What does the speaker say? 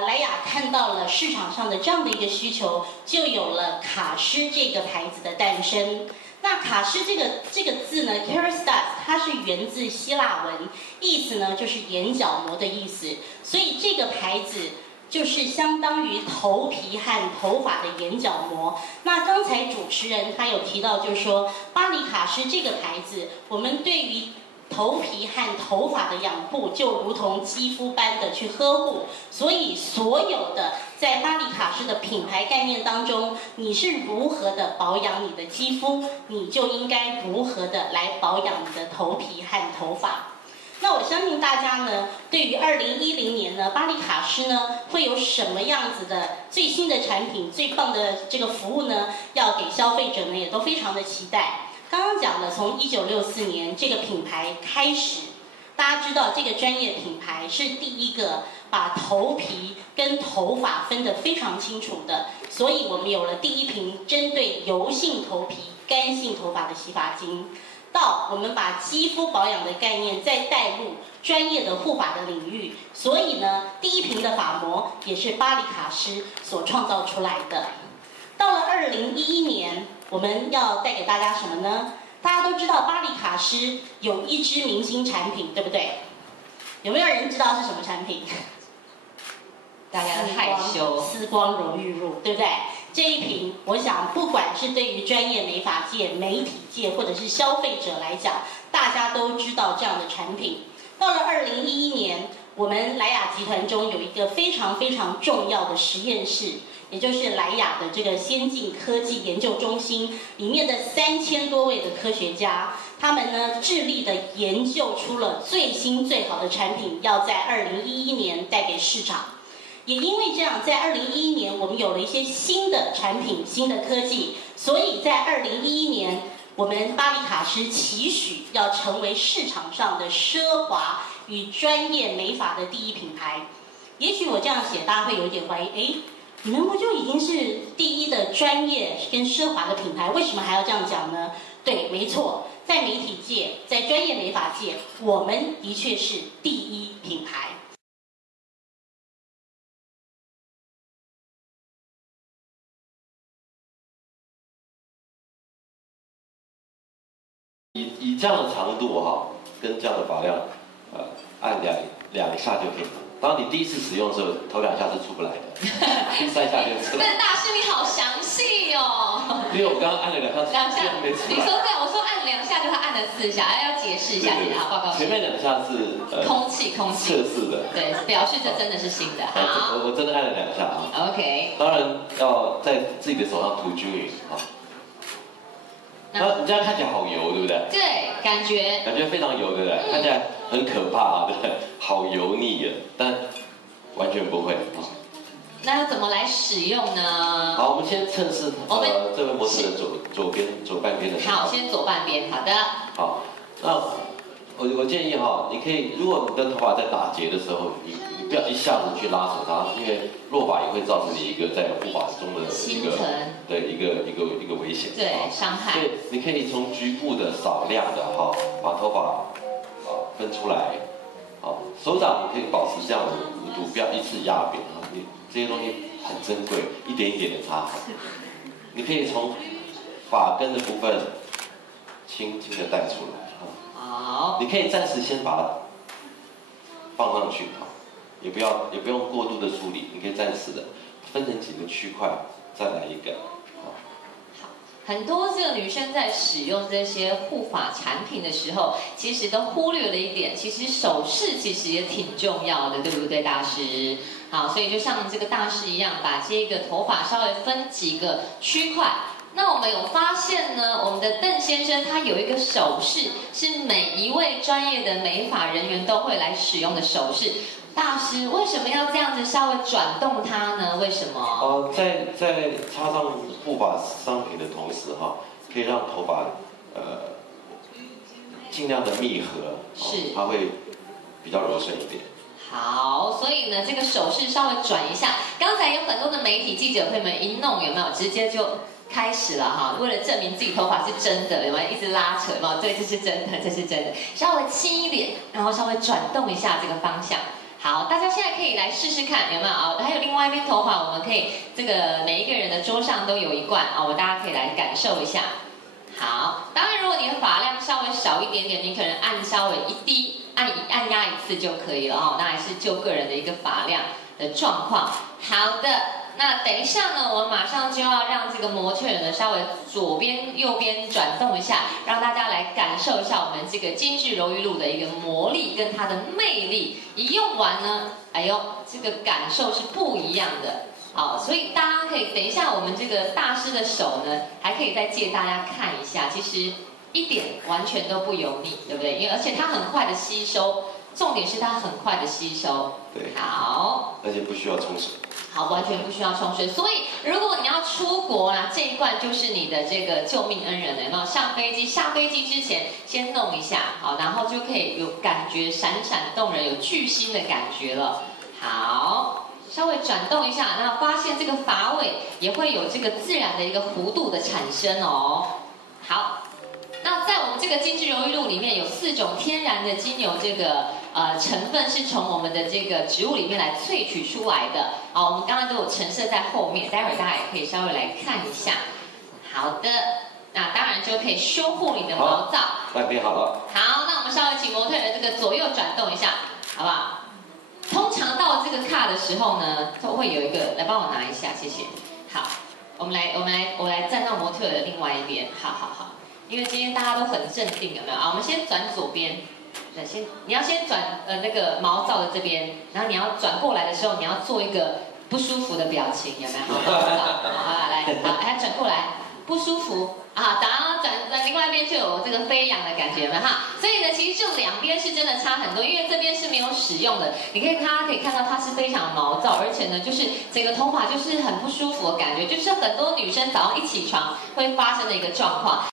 莱雅看到了市场上的这样的一个需求，就有了卡诗这个牌子的诞生。那卡诗这个字呢 ，Kerastase 它是源自希腊文，意思呢就是眼角膜的意思，所以这个牌子就是相当于头皮和头发的眼角膜。那刚才主持人他有提到，就是说巴黎卡诗这个牌子，我们对于头皮和头发的养护就如同肌肤般的去呵护，所以所有的在巴黎卡诗的品牌概念当中，你是如何的保养你的肌肤，你就应该如何的来保养你的头皮和头发。那我相信大家呢，对于2010年呢，巴黎卡诗呢会有什么样子的最新的产品、最棒的这个服务呢，要给消费者呢也都非常的期待。刚刚讲了，从1964年这个品牌开始，大家知道这个专业品牌是第一个把头皮跟头发分得非常清楚的，所以我们有了第一瓶针对油性头皮、干性头发的洗发精。到我们把肌肤保养的概念再带入专业的护发的领域，所以呢，第一瓶的发膜也是巴黎卡诗所创造出来的。到了2011年，我们要带给大家什么呢？大家都知道巴黎卡诗有一支明星产品，对不对？有没有人知道是什么产品？大家害羞。丝光柔玉露，对不对？这一瓶，我想不管是对于专业美发界、媒体界或者是消费者来讲，大家都知道这样的产品。到了2011年，我们莱雅集团中有一个非常非常重要的实验室，也就是莱雅的这个先进科技研究中心里面的3000多位的科学家，他们呢致力的研究出了最新最好的产品，要在2011年带给市场。也因为这样，在2011年我们有了一些新的产品、新的科技，所以在2011年，我们巴黎卡诗期许要成为市场上的奢华与专业美发的第一品牌。也许我这样写，大家会有一点怀疑，你们不就已经是第一的专业跟奢华的品牌，为什么还要这样讲呢？对，没错，在媒体界，在专业美发界，我们的确是第一品牌。以这样的长度哈，跟这样的发量，按两下就可以。当你第一次使用的时候，头2下是出不来的，第3下就出来。但大师你好详细哦。因为我刚刚按了2下，没出来。你说对，我说按2下，就他按了4下，要解释一下给他报告。前面2下是空气测试的，对，表示这真的是新的。好，我真的按了2下啊。OK。当然要在自己的手上涂均匀啊。那你这样看起来好油，对不对？对，感觉非常油，对不对？看起来很可怕啊，对不对？好油腻啊，但完全不会啊。那要怎么来使用呢？好，我们先测试这位模特的左半边的。好，先左半边，好的。好，那我建议哈，你可以，如果你的头发在打结的时候，你不要一下子去拉扯它，因为落发也会造成你一个在护发中的一个危险，对，伤害。所以你可以从局部的少量的哈，把头发分出来，好，手掌可以保持这样的弧度，不要一次压扁啊，你这些东西很珍贵，一点一点的擦。你可以从发根的部分轻轻的带出来。好，你可以暂时先把它放上去，也不用过度的处理，你可以暂时的分成几个区块，再来一个。好，很多这个女生在使用这些护发产品的时候，其实都忽略了一点，其实手势其实也挺重要的，对不对，大师？好，所以就像这个大师一样，把这个头发稍微分几个区块。那我们有发现呢，我们的邓先生他有一个手势，是每一位专业的美发人员都会来使用的手势。大师为什么要这样子稍微转动它呢？为什么？在擦上护发商品的同时哈，可以让头发尽量的密合，是，它会比较柔顺一点。好，所以呢，这个手势稍微转一下。刚才有很多的媒体记者朋友们一弄，有没有直接就开始了哈？为了证明自己头发是真的，有没有一直拉扯？有没有？对，这是真的，这是真的。稍微轻一点，然后稍微转动一下这个方向。好，大家现在可以来试试看，有没有啊？还有另外一边头发，我们可以这个每一个人的桌上都有一罐啊，大家可以来感受一下。好，当然如果你的发量稍微少一点点，你可能按稍微一滴，按压一次就可以了哦。那还是就个人的一个发量的状况。好的，那等一下呢，我们马上就要让这个模特儿呢稍微左边右边转动一下，让大家来感受一下我们这个精致柔玉露的一个魔力跟它的魅力。一用完呢，哎呦，这个感受是不一样的。好，所以大家可以等一下，我们这个大师的手呢，还可以再借大家看一下，其实一点完全都不油腻，对不对？而且它很快的吸收，重点是它很快的吸收。对。好。而且不需要冲水。好，完全不需要冲水。所以如果你要出国啦，这一罐就是你的这个救命恩人了。有没有？上飞机，下飞机之前先弄一下，好，然后就可以有感觉闪闪动人，有巨星的感觉了。好。稍微转动一下，然后发现这个发尾也会有这个自然的一个弧度的产生哦。好，那在我们这个精致柔玉露里面有4种天然的精油，这个成分是从我们的这个植物里面来萃取出来的。好，我们刚刚都有陈设在后面，待会儿大家也可以稍微来看一下。好的，那当然就可以修护你的毛躁。半边好了。好，那我们稍微请模特的这个左右转动一下，好不好？通常到这个卡的时候呢，都会有一个来帮我拿一下，谢谢。好，我来站到模特的另外一边，好，因为今天大家都很镇定，有没有啊？我们先转左边，你要先转那个毛躁的这边，然后你要转过来的时候，你要做一个不舒服的表情，有没有？好，来，好，转过来，不舒服。啊，然后转另外一边就有这个飞扬的感觉了哈，所以呢，其实这两边是真的差很多，因为这边是没有使用的，大家可以看到它是非常毛躁，而且呢，就是整个头发就是很不舒服的感觉，就是很多女生早上一起床会发生的一个状况。